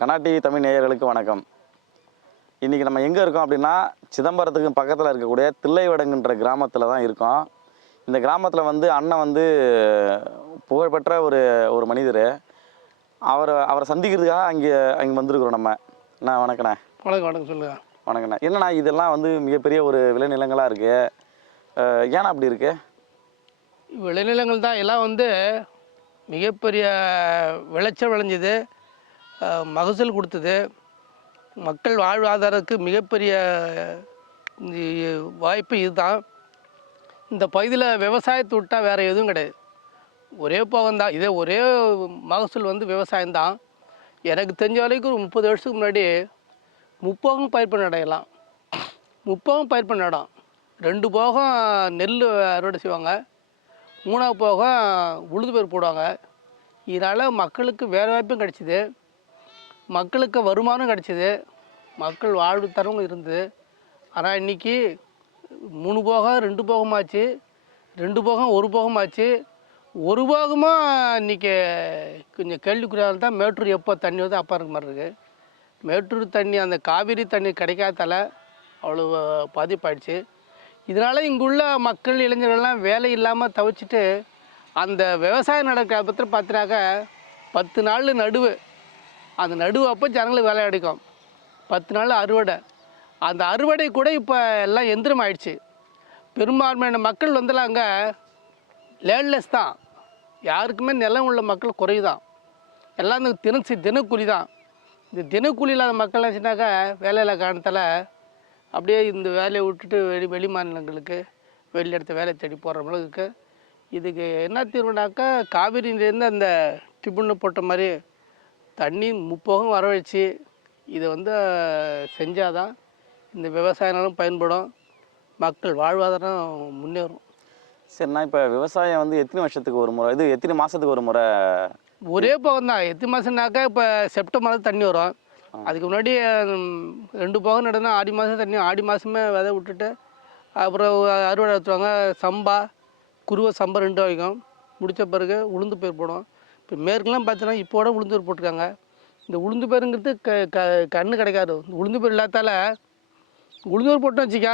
கனா TV Tamil நேயர்களுக்கு வணக்கம். இன்றைக்கி நம்ம எங்கே இருக்கோம் அப்படின்னா, சிதம்பரத்துக்கு பக்கத்தில் இருக்கக்கூடிய தில்லைவடங்குன்ற கிராமத்தில் தான் இருக்கோம். இந்த கிராமத்தில் வந்து அண்ணன் வந்து புகழ்பெற்ற ஒரு மனிதர். அவரை சந்திக்கிறதுக்காக அங்கே வந்திருக்கிறோம் நம்ம. அண்ணா வணக்கண்ணே. வணக்கம் சொல்லுங்க. வணக்கண்ணே. என்னண்ணா இதெல்லாம் வந்து மிகப்பெரிய ஒரு விளைநிலங்களாக இருக்குது, ஏன்னா அப்படி இருக்குது? விளைநிலங்கள் தான் எல்லாம் வந்து மிகப்பெரிய விளைச்சல் விளைஞ்சது, மகசூல் கொடுத்தது, மக்கள் வாழ்வாதாரத்துக்கு மிகப்பெரிய வாய்ப்பு இதுதான். இந்த பகுதியில் விவசாயத்தை விட்டால் வேறு எதுவும் கிடையாது. ஒரே போகம்தான், இதே ஒரே மகசூல் வந்து விவசாயம்தான். எனக்கு தெரிஞ்ச வரைக்கும் ஒரு 30 வருஷத்துக்கு முன்னாடி முப்போகம் பயிர் பண்ண இடையலாம், முப்போகம் பயிர் பண்ண இடம் 2 போகம் நெல் அறுவடை செய்வாங்க, 3ஆவது போகம் உளுந்து பயிர் போடுவாங்க. இதனால் மக்களுக்கு வேறு வாய்ப்பும் கிடச்சிது, மக்களுக்கு வருமானம் கிடச்சிது, மக்கள் வாழ்வு தரமும் இருந்தது. ஆனால் இன்றைக்கி 3 போகம் 2 போகமாச்சு, 2 போகம் 1 போகமாச்சு. 1 போகமாக இன்றைக்கி கொஞ்சம் கேள்விக்குறியால் தான். மேட்டூர் எப்போ தண்ணி வந்து அப்போ இருக்க மாதிரி இருக்குது. மேட்டூர் தண்ணி, அந்த காவிரி தண்ணி கிடைக்காதால அவ்வளோ பாதிப்பாயிடுச்சு. இதனால் இங்குள்ள மக்கள் இளைஞர்கள்லாம் வேலை இல்லாமல் தவிச்சிட்டு, அந்த விவசாயம் நடக்கிற பற்றி பார்த்தினாக்க 10 நாள் நடுவு, அந்த நடுவு அப்போ ஜனங்களுக்கு வேலை கிடைக்கும், 10 நாள் அறுவடை. அந்த அறுவடை கூட இப்போ எல்லாம் எந்திரம் ஆயிடுச்சு. பெரும்பான்மையான மக்கள் வந்துலாம் அங்கே லேண்ட்லெஸ் தான், யாருக்குமே நிலம் உள்ள மக்கள் குறைவுதான், எல்லாம் இந்த தினக்கூலி தான். இந்த தினக்கூலி இல்லாத மக்கள் வச்சுனாக்கா வேலையில்லா காரணத்தால் அப்படியே இந்த வேலையை விட்டுட்டு வெளி மாநிலங்களுக்கு வெளி இடத்த வேலை தேடி போடுற அளவுக்கு. இதுக்கு என்ன தீர்வுனாக்கா, காவிரியிலேருந்து அந்த டிபுன்னு போட்ட மாதிரி தண்ணி முப்போகம் வரவழைச்சி இதை வந்து செஞ்சால் தான் இந்த விவசாயம் பயன்படும், மக்கள் வாழ்வாதாரம் முன்னேறும். சரிண்ணா, இப்போ விவசாயம் வந்து எத்தனை வருஷத்துக்கு ஒரு முறை, இது எத்தனை மாதத்துக்கு ஒரு முறை? ஒரே போகம் தான். எத்தனை மாதம்னாக்கா இப்போ செப்டம்பர் தண்ணி வரும், அதுக்கு முன்னாடி 2 போகம் நடந்தால் ஆடி மாதம் தண்ணி, ஆடி மாதமே விதை விட்டுட்டு அப்புறம் அறுவடை எடுத்துவாங்க. சம்பா குருவை சம்பா 2 வரைக்கும் முடித்த பிறகு உளுந்து பயிர் போடும். இப்போ மேற்குலாம் பார்த்தோன்னா இப்போட உளுந்து பயிர் போட்டிருக்காங்க. இந்த உளுந்து பயிருங்கிறது கண்ணு கிடைக்காது. இந்த உளுந்து பயிர் இல்லாதால உளுந்து பயிர் போட்டோன்னு வச்சுக்க,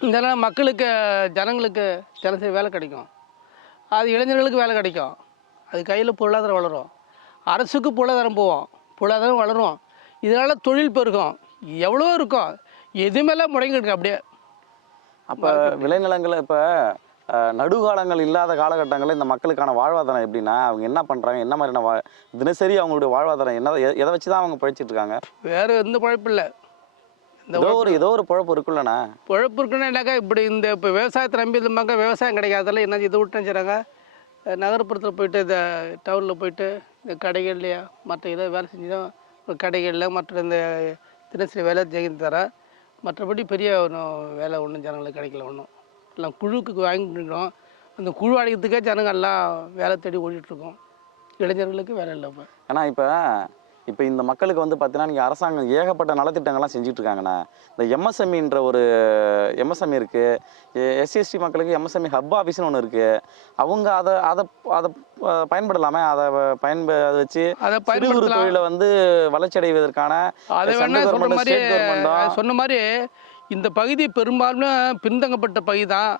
இதெல்லாம் மக்களுக்கு ஜனங்களுக்கு தினசரி வேலை கிடைக்கும், அது இளைஞர்களுக்கு வேலை கிடைக்கும், அது கையில் பொருளாதாரம் வளரும், அரசுக்கு பொருளாதாரம் போவோம், பொருளாதாரம் வளரும். இதனால் தொழில் பெருகும், எவ்வளோ இருக்கும், எதுவுமேலாம் முடங்கிருக்கு அப்படியே. அப்போ விளைநிலங்கள் இப்போ நடுகாலங்கள் இல்லாத காலகட்டங்களில் இந்த மக்களுக்கான வாழ்வாதாரம் எப்படின்னா, அவங்க என்ன பண்ணுறாங்க, என்ன மாதிரியான தினசரி அவங்களுடைய வாழ்வாதாரம் என்ன, எதை வச்சு தான் அவங்க பிழைச்சிட்டு இருக்காங்க? வேறு எந்த பழப்பு இல்லை, ஏதோ ஒரு பழப்பு இருக்குல்லண்ணா. பழப்பு இருக்குன்னா என்னக்கா, இப்படி இந்த இப்போ விவசாயத்தை நம்பி இருந்தாங்க, விவசாயம் கிடைக்காதால என்ன இதை விட்டு நினச்சிடறாங்க, நகர்ப்புறத்தில் போயிட்டு இந்த டவுனில் போயிட்டு இந்த கடைகள்லையா மற்ற ஏதோ வேலை செஞ்சு தான் கடைகளில் மற்ற இந்த தினசரி வேலை ஜெயித்து தர, மற்றபடி பெரிய ஒன்றும் வேலை ஒன்றும் ஜனங்களுக்கு கிடைக்கல. ஒன்றும் எல்லாம் குழுவுக்கு வாங்கிட்டு இருக்கோம், அந்த குழு அடைக்கிறதுக்கே ஜனங்கள் எல்லாம் வேலை தேடி ஓடிட்டுருக்கோம், இளைஞர்களுக்கு வேலை இல்லை. இப்போ இப்போ இந்த மக்களுக்கு வந்து பார்த்தீங்கன்னா, நீங்கள் அரசாங்கம் ஏகப்பட்ட நலத்திட்டங்கள்லாம் செஞ்சிட்ருக்காங்கண்ணா. இந்த எம்எஸ்எம்இன்ற ஒரு எம்எஸ்எம்இ இருக்குது, எஸ்சிஎஸ்டி மக்களுக்கு எம்எஸ்எம்இ ஹப் ஆஃபீஸ்னு ஒன்று இருக்குது. அவங்க அதை அதை அதை பயன்படலாமே, அதை வச்சு சிறு குறு தொழிலை வந்து வளர்ச்சி அடைவதற்கான சொன்ன மாதிரி இந்த பகுதி பெரும்பாலும் பின்தங்கப்பட்ட பகுதி தான்,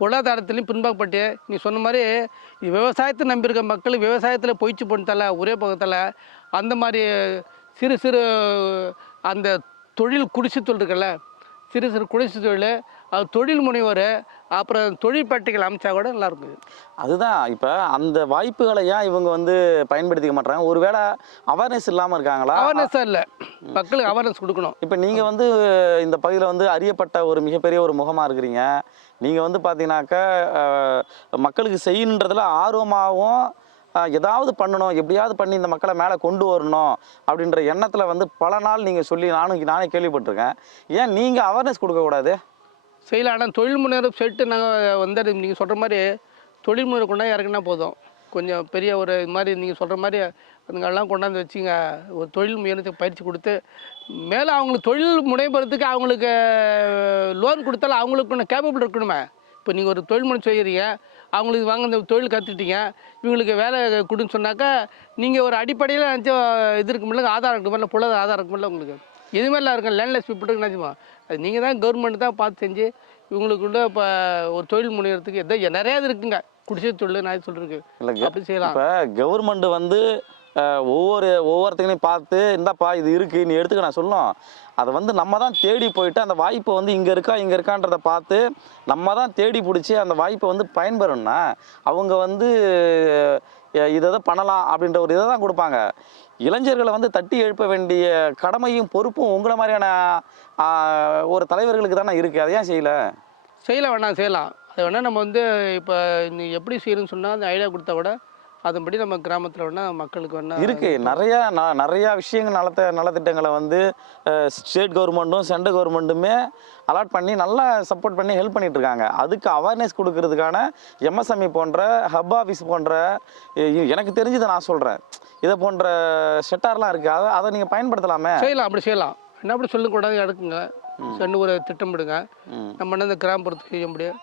பொருளாதாரத்துலேயும் பின்பக்கப்பட்டு. நீ சொன்ன மாதிரி விவசாயத்தை நம்பியிருக்க மக்கள் விவசாயத்தில் பொய்ச்சி போனதால் ஒரே பக்கத்தில் அந்த மாதிரி சிறு சிறு அந்த தொழில் குடிசை தொழில் இருக்குல்ல, சிறு சிறு குடிசை தொழில், அது தொழில் முனைவர், அப்புறம் தொழில் பட்டிகள் அமைச்சா கூட நல்லா இருக்குது. அதுதான் இப்போ அந்த வாய்ப்புகளை ஏன் இவங்க வந்து பயன்படுத்திக்க மாட்டாங்க? ஒருவேளை அவேர்னஸ் இல்லாமல் இருக்காங்களா? அவேர்னஸாக இல்லை, மக்களுக்கு அவேர்னஸ் கொடுக்கணும். இப்போ நீங்கள் வந்து இந்த பகுதியில் வந்து அறியப்பட்ட ஒரு மிகப்பெரிய ஒரு முகமாக இருக்கிறீங்க. நீங்கள் வந்து பார்த்தீங்கன்னாக்கா மக்களுக்கு செய்யணுன்றதுல ஆர்வமாகவும், ஏதாவது பண்ணணும், எப்படியாவது பண்ணி இந்த மக்களை மேலே கொண்டு வரணும் அப்படின்ற எண்ணத்தில் வந்து பல நாள் நீங்கள் சொல்லி நானே கேள்விப்பட்டிருக்கேன். ஏன் நீங்கள் அவேர்னஸ் கொடுக்கக்கூடாது? செய்யலாம். ஆனால் தொழில் முன்னேறும் சொல்லிட்டு நாங்கள் வந்து நீங்கள் சொல்கிற மாதிரி தொழில் முன்னேற கொண்டாந்து இறக்குனா போதும், கொஞ்சம் பெரிய ஒரு இது மாதிரி நீங்கள் சொல்கிற மாதிரி அதுங்கெல்லாம் கொண்டாந்து வச்சுங்க, ஒரு தொழில் முயற்சிக்கு பயிற்சி கொடுத்து மேலே அவங்களுக்கு தொழில் முனைபுறத்துக்கு அவங்களுக்கு லோன் கொடுத்தாலும் அவங்களுக்கு ஒன்று கேப்பபிள் இருக்கணுமே. இப்போ நீங்கள் ஒரு தொழில் முனை செய்கிறீங்க, அவங்களுக்கு வாங்க இந்த தொழில் கற்றுட்டீங்க, இவங்களுக்கு வேலை கொடுன்னு சொன்னாக்கா, நீங்கள் ஒரு அடிப்படையில் இது இருக்கு முடியல, ஆதாரம் இருக்கு முடியல, பொருளாதார ஆதாரம் இருக்கு முடியல உங்களுக்கு. இது மாதிரிலாம் இருக்கும் லேண்ட்லெஸ் பீப்புளுக்கு நினச்சிமா, அது நீங்கள் தான் கவர்மெண்ட் தான் பார்த்து செஞ்சு இவங்களுக்குள்ள இப்போ ஒரு தொழில் முனைகிறதுக்கு நிறையா இது இருக்குங்க. குடிசை தொழில் நான் சொல்லிருக்கு இல்லைங்க, அப்படி செய்யலாம். இப்போ கவர்மெண்ட் வந்து ஒவ்வொருத்தங்களையும் பார்த்து இந்தாப்பா இது இருக்குது நீ எடுத்துக்க நான் சொல்லணும். அதை வந்து நம்ம தான் தேடி போயிட்டு அந்த வாய்ப்பை வந்து இங்கே இருக்கான்றதை பார்த்து நம்ம தான் தேடி பிடிச்சி அந்த வாய்ப்பை வந்து பயன்பெறணும்னா அவங்க வந்து இதை பண்ணலாம் அப்படின்ற ஒரு இதை தான் கொடுப்பாங்க. இளைஞர்களை வந்து தட்டி எழுப்ப வேண்டிய கடமையும் பொறுப்பும் உங்களை மாதிரியான ஒரு தலைவர்களுக்கு தானே இருக்குது. அதை ஏன் செய்யலாம் வேணாம் செய்யலாம். அது வேணால் நம்ம வந்து இப்போ நீ எப்படி செய்யணும்னு சொன்னால் அந்த ஐடியா கொடுத்தா கூட அதன்படி நம்ம கிராமத்தில் வேணால் மக்களுக்கு வேணால் இருக்குது. நிறையா விஷயங்கள் நலத்திட்டங்களை வந்து ஸ்டேட் கவர்மெண்ட்டும் சென்ட்ரல் கவர்மெண்ட்டுமே அலாட் பண்ணி நல்லா சப்போர்ட் பண்ணி ஹெல்ப் பண்ணிட்டு இருக்காங்க. அதுக்கு அவேர்னஸ் கொடுக்கறதுக்கான எம்எஸ்எம்இ போன்ற ஹப் ஆஃபீஸ் போன்ற எனக்கு தெரிஞ்சதை நான் சொல்கிறேன், இதை போன்ற செட்டார்லாம் இருக்குது. அதை நீங்கள் பயன்படுத்தலாமே. செய்யலாம், அப்படி செய்யலாம். என்ன அப்படி சொல்லக்கூடாது, எடுக்குங்க சென்று ஒரு திட்டமிடுங்க. நம்ம என்ன இந்த கிராமப்புறத்துக்கு செய்ய முடியும்,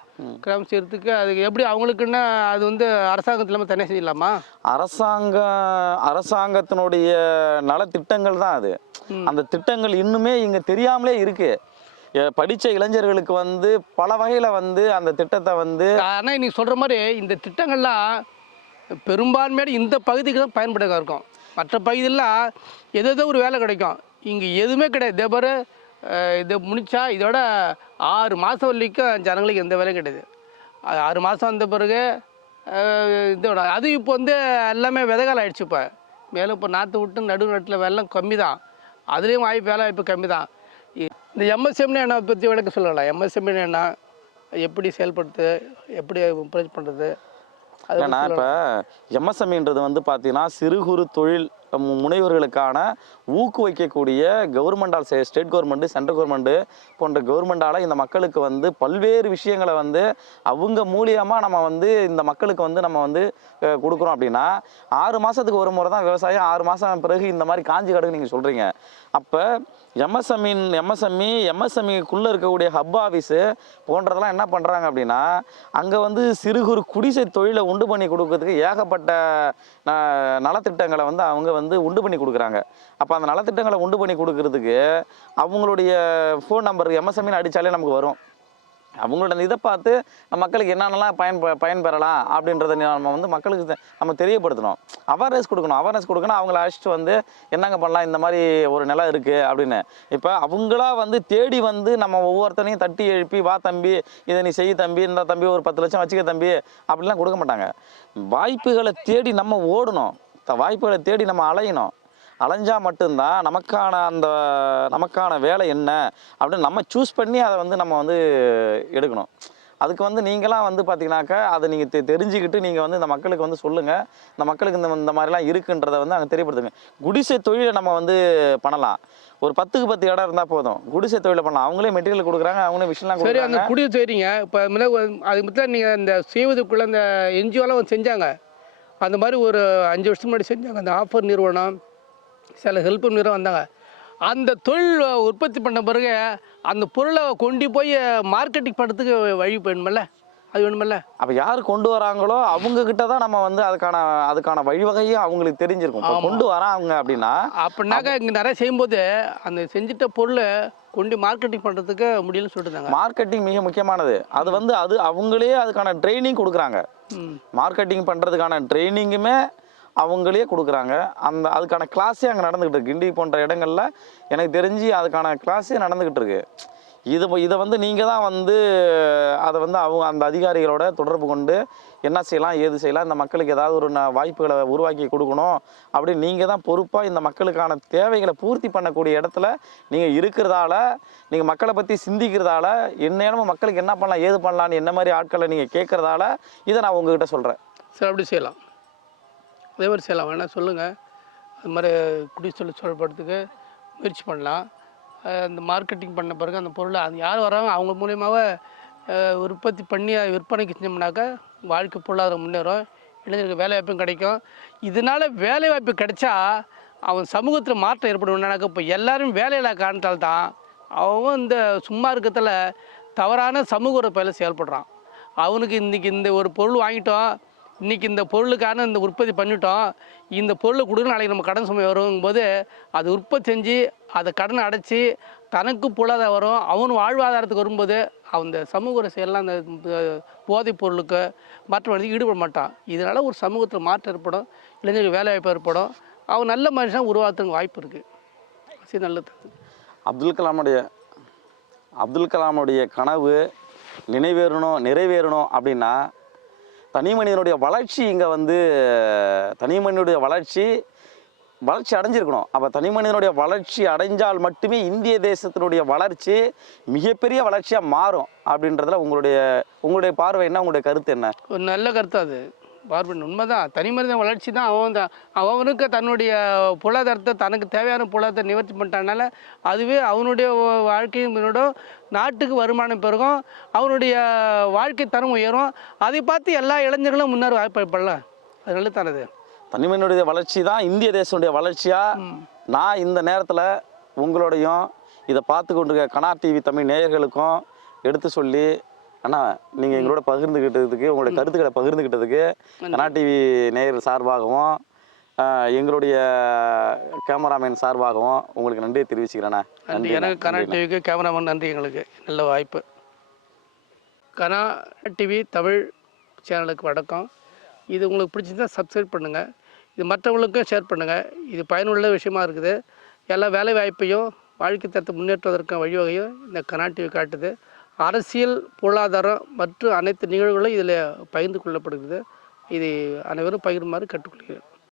கிராமம் செய்யறதுக்கு அதுக்கு எப்படி அவங்களுக்குன்னா அது வந்து அரசாங்கத்தில் நம்ம தனியாக செய்யலாமா? அரசாங்கத்தினுடைய நலத்திட்டங்கள் தான் அது. அந்த திட்டங்கள் இன்னுமே இங்கே தெரியாமலே இருக்கு. படித்த இளைஞர்களுக்கு வந்து பல வகையில் வந்து அந்த திட்டத்தை வந்து ஆனால் நீ சொல்கிற மாதிரி இந்த திட்டங்கள்லாம் பெரும்பான்மையான இந்த பகுதிக்கு தான் பயன்படுக இருக்கும். மற்ற பகுதியெல்லாம் ஏதோ ஒரு வேலை கிடைக்கும், இங்கே எதுவுமே கிடையாது. இதே பாரு இதை முடித்தா இதோட 6 மாதம் வரைக்கும் ஜனங்களுக்கு எந்த வேலையும் கிடையாது. 6 மாதம் வந்த பிறகு இதோட அது இப்போ வந்து எல்லாமே விதைகாலம் ஆகிடுச்சு. இப்போ மேலும் இப்போ நாற்று விட்டு நடுநாட்டில் வெள்ளம் கம்மி தான், அதுலேயும் வேலை வாய்ப்பு கம்மி தான். இந்த எம்எஸ்எம்னு என்ன பற்றி விளக்க சொல்லலாம். எம்எஸ்எம்னு என்ன, எப்படி செயல்படுத்து, எப்படி ப்ரொஜெக்ட் பண்ணுறது? ஏன்னா இப்போ எம்எஸ்எம்இன்றது வந்து பார்த்தீங்கன்னா சிறு குறு தொழில் முனைவர்களுக்கான ஊக்குவிக்கக்கூடிய கவர்மெண்டால் ஸ்டேட் கவர்மெண்ட்டு சென்ட்ரல் கவர்மெண்ட்டு போன்ற கவர்மெண்டால் இந்த மக்களுக்கு வந்து பல்வேறு விஷயங்களை வந்து அவங்க மூலியமாக நம்ம வந்து இந்த மக்களுக்கு வந்து நம்ம வந்து கொடுக்குறோம். அப்படின்னா 6 மாதத்துக்கு ஒரு முறை தான் விவசாயம், 6 மாதம் பிறகு இந்த மாதிரி காஞ்சி கிடக்கு நீங்கள் சொல்கிறீங்க. அப்போ எம்எஸ்எம்இக்குள்ளே இருக்கக்கூடிய ஹப் ஆஃபீஸு போன்றதெல்லாம் என்ன பண்ணுறாங்க அப்படின்னா அங்கே வந்து சிறு குறு குடிசை தொழிலை உண்டு பண்ணி கொடுக்கறதுக்கு ஏகப்பட்ட நலத்திட்டங்களை வந்து அவங்க வந்து உண்டு பண்ணி கொடுக்குறாங்க. அப்போ அந்த நலத்திட்டங்களை உண்டு பண்ணி கொடுக்கறதுக்கு அவங்களுடைய ஃபோன் நம்பர் எம்எஸ்எம்இன்னு அடித்தாலே நமக்கு வரும். அவங்களோட இதை பார்த்து மக்களுக்கு என்னென்னலாம் பயன்பெறலாம் அப்படின்றத நம்ம வந்து மக்களுக்கு நம்ம தெரியப்படுத்தணும், அவேர்னஸ் கொடுக்கணும். அவங்கள அழைச்சிட்டு வந்து என்னங்க பண்ணலாம், இந்த மாதிரி ஒரு நிலம் இருக்குது அப்படின்னு. இப்போ அவங்களா வந்து தேடி வந்து நம்ம ஒவ்வொருத்தனையும் தட்டி எழுப்பி வா தம்பி இதை நீ செய் தம்பி, இந்த தம்பி ஒரு 10 லட்சம் வச்சுக்க தம்பி அப்படிலாம் கொடுக்க மாட்டாங்க. வாய்ப்புகளை தேடி நம்ம ஓடணும், வாய்ப்புகளை தேடி நம்ம அலையணும். அலைஞ்சால் மட்டும்தான் நமக்கான வேலை என்ன அப்படின்னு நம்ம சூஸ் பண்ணி அதை வந்து நம்ம வந்து எடுக்கணும். அதுக்கு வந்து நீங்களாம் வந்து பார்த்தீங்கன்னாக்கா அதை நீங்கள் தெரிஞ்சுக்கிட்டு நீங்கள் வந்து இந்த மக்களுக்கு வந்து சொல்லுங்கள், இந்த மக்களுக்கு இந்த மாதிரிலாம் இருக்குன்றதை வந்து அங்கே தெரியப்படுத்துங்க. குடிசை தொழிலை நம்ம வந்து பண்ணலாம். ஒரு 10க்கு 10 இடம் இருந்தால் போதும், குடிசை தொழிலை பண்ணலாம். அவங்களே மெட்டீரியல் கொடுக்குறாங்க, அவங்களே மிஷின்லாம் சரி. அந்த குடிசை செய்கிறீங்க இப்போ அதுக்கு மட்டும் நீங்கள் இந்த செய்வதுக்குள்ளே அந்த என்ஜிஓலாம் வந்து செஞ்சாங்க. அந்த மாதிரி ஒரு 5 வருஷத்துக்கு முன்னாடி செஞ்சாங்க. அந்த ஆஃபர் நிறுவனம், சில ஹெல்ப் நிறுவனம் வந்தாங்க. அந்த தொழில் உற்பத்தி பண்ண பிறகு அந்த பொருளை கொண்டு போய் மார்க்கெட்டிங் பண்ணுறதுக்கு வழி வேணுமில்ல, அது வேணுமில்ல. அப்போ யார் கொண்டு வராங்களோ அவங்கக்கிட்ட தான் நம்ம வந்து அதுக்கான வழிவகையும் அவங்களுக்கு தெரிஞ்சிருக்கும். கொண்டு வராங்க அப்படின்னாக்கா இங்கே நிறைய செய்யும்போது அந்த செஞ்சிட்ட பொருளை கொண்டு மார்க்கெட்டிங் பண்ணுறதுக்கு முடியலன்னு சொல்லிட்டுருந்தாங்க. மார்க்கெட்டிங் மிக முக்கியமானது. அது வந்து அவங்களே அதுக்கான ட்ரைனிங் கொடுக்குறாங்க. மார்க்கெட்டிங் பண்ணுறதுக்கான ட்ரைனிங்குமே அவங்களே கொடுக்குறாங்க. அதுக்கான கிளாஸே அங்கே நடந்துக்கிட்டு இருக்கு. கிண்டி போன்ற இடங்களில் எனக்கு தெரிஞ்சு அதுக்கான கிளாஸே நடந்துக்கிட்டு இருக்கு. இதை வந்து நீங்கள் தான் வந்து அதை வந்து அந்த அதிகாரிகளோட தொடர்பு கொண்டு என்ன செய்யலாம், ஏது செய்யலாம், இந்த மக்களுக்கு ஏதாவது ஒரு வாய்ப்புகளை உருவாக்கி கொடுக்கணும் அப்படின்னு நீங்கள் தான் பொறுப்பாக இந்த மக்களுக்கான தேவைகளை பூர்த்தி பண்ணக்கூடிய இடத்துல நீங்கள் இருக்கிறதால, நீங்கள் மக்களை பற்றி சிந்திக்கிறதால, எந்நேரமும் மக்களுக்கு என்ன பண்ணலாம் ஏது பண்ணலான்னு என்ன மாதிரி ஆட்களை நீங்கள் கேட்குறதால இதை நான் உங்ககிட்ட சொல்கிறேன். சரி, அப்படி செய்யலாம், அதே மாதிரி செய்யலாம். வேணால் சொல்லுங்கள். அது மாதிரி குடிசொல் செயல்படுறதுக்கு முயற்சி பண்ணலாம். அந்த மார்க்கெட்டிங் பண்ண பிறகு அந்த பொருளை அது யார் வராங்க அவங்க மூலியமாகவே உற்பத்தி பண்ணி விற்பனைக்கு செஞ்சோம்னாக்கா வாழ்க்கை பொருளாதாரம் முன்னேறும், இளைஞருக்கு வேலை வாய்ப்பும் கிடைக்கும். இதனால் வேலை வாய்ப்பு கிடைச்சா அவன் சமூகத்தில் மாற்றம் ஏற்படும்னாக்கா இப்போ எல்லோரும் வேலையில்லா காரணத்தால் தான் அவன் இந்த சும்மா இருக்கிறதுல தவறான சமூக உறப்பையில் செயல்படுறான். அவனுக்கு இன்றைக்கி இந்த ஒரு பொருள் வாங்கிட்டோம், இன்றைக்கி இந்த பொருளுக்கான இந்த உற்பத்தி பண்ணிட்டோம், இந்த பொருளை கொடுக்க நாளைக்கு நம்ம கடன் சுமை வருங்கும்போது அது உற்பத்தி செஞ்சு அதை கடனை அடைச்சி தனக்கு பொருளாதாரம் வரும், அவன் வாழ்வாதாரத்துக்கு வரும்போது அந்த சமூக செயலாம் அந்த போதைப் பொருளுக்கு மற்றவர்களுக்கு ஈடுபட மாட்டான். இதனால் ஒரு சமூகத்தில் மாற்றம் ஏற்படும், இளைஞர்கள் வேலைவாய்ப்பு ஏற்படும், அவன் நல்ல மனுஷன் உருவாகிறதுக்கு வாய்ப்பு இருக்குது. சரி, நல்லது. அப்துல் கலாமுடைய கனவு நிறைவேறணும் அப்படின்னா தனி மனிதனுடைய வளர்ச்சி இங்கே வந்து தனி மனிதனுடைய வளர்ச்சி அடைஞ்சிருக்கணும். அப்போ தனி மனிதனுடைய வளர்ச்சி அடைஞ்சால் மட்டுமே இந்திய தேசத்தினுடைய வளர்ச்சி மிகப்பெரிய வளர்ச்சியாக மாறும் அப்படின்றதுல உங்களுடைய பார்வை என்ன, உங்களுடைய கருத்து என்ன? ஒரு நல்ல கருத்து அது. பார்ப்பன் உண்மைதான். தனி மனிதன் வளர்ச்சி தான் அவனுக்கு தன்னுடைய பொருளாதாரத்தை தனக்கு தேவையான பொருளாதாரத்தை நிவர்த்தி பண்ணிட்டனால அதுவே அவனுடைய வாழ்க்கையும் நாட்டுக்கு வருமானம் பெருகும், அவனுடைய வாழ்க்கை தரம் உயரும். அதை பார்த்து எல்லா இளைஞர்களும் முன்னேற வாய்ப்படல. அது நல்லதானது. தனி மனிதனுடைய வளர்ச்சி தான் இந்திய தேசனுடைய வளர்ச்சியாக நான் இந்த நேரத்தில் உங்களோடையும் இதை பார்த்து கொண்டிருக்க கனா டிவி தமிழ் நேயர்களுக்கும் எடுத்து சொல்லி, அண்ணா நீங்கள் எங்களோட பகிர்ந்துக்கிட்டதுக்கு, உங்களுடைய கருத்துக்களை பகிர்ந்துக்கிட்டதுக்கு கனா டிவி நேயர்கள் சார்பாகவும் எங்களுடைய கேமராமேன் சார்பாகவும் உங்களுக்கு நன்றியை தெரிவிச்சுக்கிறேண்ணா. நன்றி. எனக்கு கனா டிவிக்கு கேமராமேன் நன்றி. எங்களுக்கு நல்ல வாய்ப்பு. கனா டிவி தமிழ் சேனலுக்கு வணக்கம். இது உங்களுக்கு பிடிச்சிருந்தா சப்ஸ்கிரைப் பண்ணுங்கள், இது மற்றவங்களுக்கும் ஷேர் பண்ணுங்கள். இது பயனுள்ள விஷயமா இருக்குது. எல்லா வேலை வாய்ப்பையும் வாழ்க்கை தரத்தை முன்னேற்றுவதற்கான வழிவகையும் இந்த கனா டிவி காட்டுது. அரசியல், பொருளாதாரம் மற்றும் அனைத்து நிகழ்வுகளும் இதில் பகிர்ந்து கொள்ளப்படுகிறது. இது அனைவரும் பகிருமாறு கேட்டுக்கொள்கிறேன்.